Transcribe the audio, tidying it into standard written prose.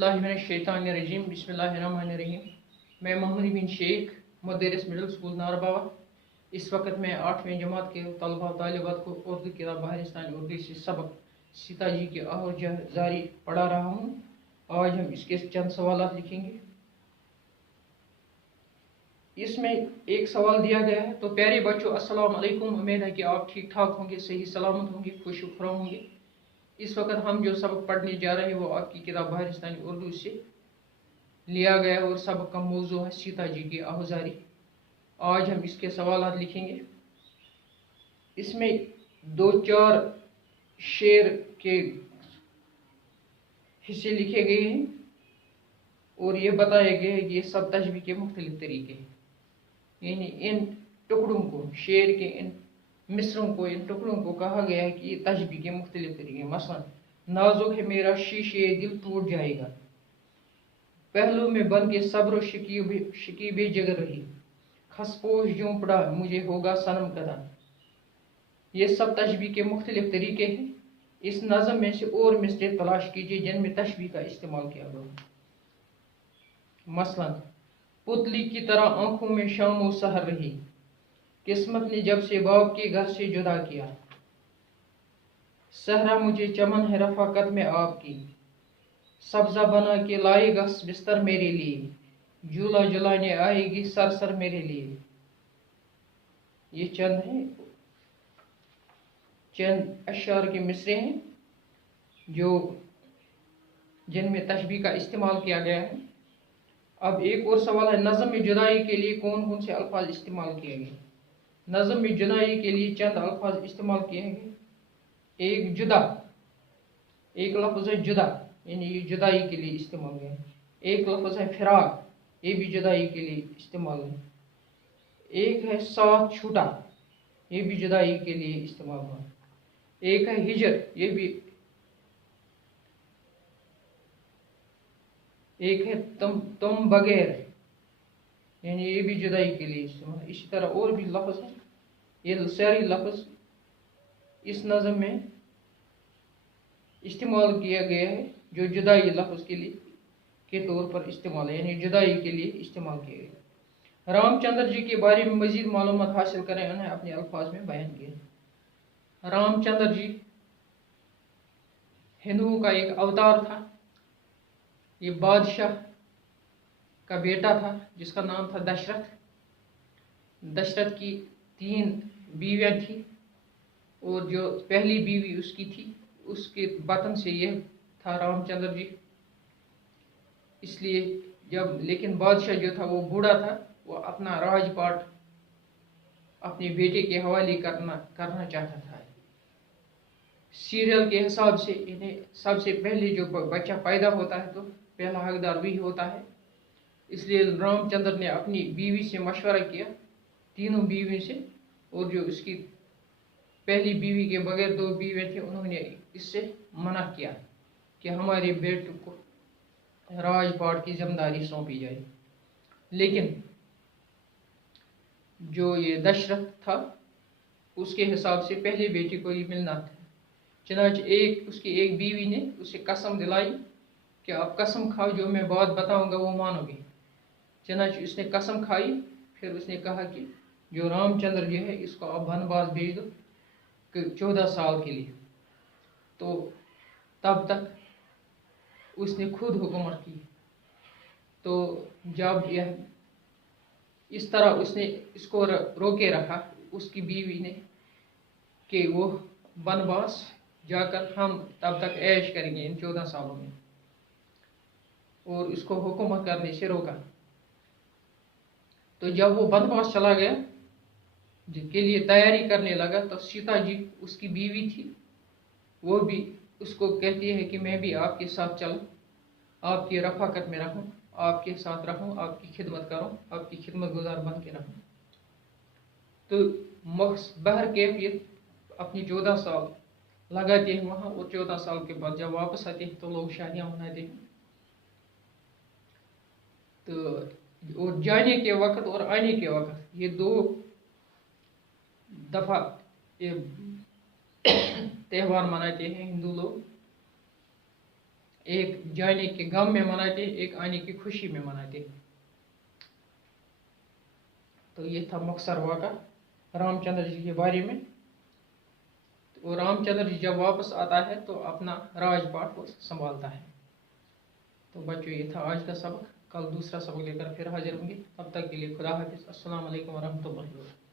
औज़ुबिल्लाहिमिनश्शैतानिर्रजीम बिस्मिल्लाहिर्रहमानिर्रहीम। मैं मोहम्मद बिन Sheikh mothers middle school नारबावा। इस वक्त मैं 8वीं जमात के तलबा तालिबात को उर्दू किताब बहारिस्तान उर्दू से सबक सीताजी की आहो जारी पढ़ा रहा हूँ। आज हम इसके चंद सवाल लिखेंगे। इसमें एक सवाल दिया गया है। तो प्यारे बच्चों, अस्सलाम वालेकुम। उम्मीद है कि आप ठीक ठाक होंगे, सही सलामत होंगे, खुश खुराम होंगे। इस वक्त हम जो सबक पढ़ने जा रहे हैं वो आपकी किताब बहारिस्तानी उर्दू से लिया गया है और सबक का मौजू है सीता जी की आहुजारी। आज हम इसके सवाल लिखेंगे। इसमें 2-4 शेर के हिस्से लिखे गए हैं और ये बताया गया है कि ये सब तशबीह के मुख्तलिफ तरीके हैं। यानी इन टुकड़ों को, शेर के इन मिसरों को, इन टुकड़ों को कहा गया है कि ये तशबीह के मुख्तलिफ तरीके। मसलन, नाजुक है मेरा शीशे दिल टूट जाएगा, पहलू में बन के सब्र शकीबे जगर रही, खसपोश यूं पड़ा मुझे होगा सनम कदा। ये सब तशबीह के मुख्तलिफ तरीके हैं। इस नज़म में से और मिसरे तलाश कीजिए जिनमें तशबीह का इस्तेमाल किया गया। मसलन, पुतली की तरह आंखों में शाम सहर रही, किस्मत ने जब से बाप के घर से जुदा किया, सहरा मुझे चमन है रफाकत में आपकी, सब्जा बना के लाएगा बिस्तर मेरे लिए, झूला झुलाने आएगी सर सर मेरे लिए। ये चंद अशार के मिसरे हैं जो जिनमें तशबीह का इस्तेमाल किया गया है। अब एक और सवाल है, नज़म में जुदाई के लिए कौन कौन से अल्फाज इस्तेमाल किए गए। नज़म में जुदाई के लिए चंद अल्फाज इस्तेमाल किए गए। एक जुदा, एक लफ्ज़ है जुदा, यानी ये जुदाई के लिए इस्तेमाल है। एक लफ्ज़ है फिराक, ये भी जुदाई के लिए इस्तेमाल है। एक है साथ छूटा, ये भी जुदाई के लिए इस्तेमाल हुआ। एक है हिजर, ये भी। एक है तुम बगैर, यानी ये भी जुदाई के लिए इस्तेमाल। इसी तरह और भी लफ्ज़ हैं। ये सारे लफ्ज़ इस नज़म में इस्तेमाल किया गया है जो जुदाई लफ्ज़ के तौर पर इस्तेमाल है, यानी जुदाई के लिए इस्तेमाल किए गए। रामचंद्र जी के बारे में मज़ीद मालूमात हासिल करें, उन्हें अपने अल्फाज में बयान किया। रामचंद्र जी हिंदुओं का एक अवतार था। ये बादशाह का बेटा था जिसका नाम था दशरथ। दशरथ की 3 बीवियाँ थी और जो पहली बीवी उसकी थी, उसके वतन से यह था रामचंद्र जी। इसलिए लेकिन बादशाह जो था वो बूढ़ा था, वो अपना राजपाट अपने बेटे के हवाले करना चाहता था। सीरियल के हिसाब से इन्हें सबसे पहले जो बच्चा पैदा होता है तो पहला हकदार वही होता है। इसलिए रामचंद्र ने अपनी बीवी से मशवरा किया, तीनों बीवी से, और जो उसकी पहली बीवी के बगैर 2 बीवियाँ थी उन्होंने इससे मना किया कि हमारे बेटे को राजपाट की जिम्मेदारी सौंपी जाए। लेकिन जो ये दशरथ था उसके हिसाब से पहले बेटे को ही मिलना था। चनाच उसकी एक बीवी ने उसे कसम दिलाई कि आप कसम खाओ, जो मैं बात बताऊंगा वो मानोगे। चनाच उसने कसम खाई। फिर उसने कहा कि जो रामचंद्र जो है इसको आप वनवास भेज दो 14 साल के लिए। तो तब तक उसने खुद हुकूमत की। तो जब यह इस तरह उसने इसको रोके रखा उसकी बीवी ने कि वो वनवास जाकर हम तब तक ऐश करेंगे इन 14 सालों में, और उसको हुकूमत करने से रोका। तो जब वो वनवास चला गया जिसके लिए तैयारी करने लगा, तो सीता जी उसकी बीवी थी, वो भी उसको कहती है कि मैं भी आपके साथ चलूं, आपकी रफाकत में रहूं, आपके साथ रहूं, आपकी खिदमत करूं, आपकी खिदमत गुजार बन के रहूं। तो बहर कैफियत अपनी 14 साल लगाते हैं वहाँ, और 14 साल के बाद जब वापस आते हैं तो लोग शादियाँ मनाते हैं। तो और जाने के वक्त और आने के वक्त ये 2 दफ़ा ये त्यौहार मनाते हैं हिंदू लोग। एक जाने के गम में मनाते, एक आने की खुशी में मनाते। तो ये था मुख्तसर वाक़ा रामचंद्र जी के बारे में। तो रामचंद्र जी जब वापस आता है तो अपना राजपाट वो संभालता है। तो बच्चों, ये था आज का सबक। कल दूसरा सबक लेकर फिर हाजिर होंगे। तब तक के लिए खुदा हाफिज़। अस्सलाम वालेकुम वरहमतुल्लाहि वबरकातुहू।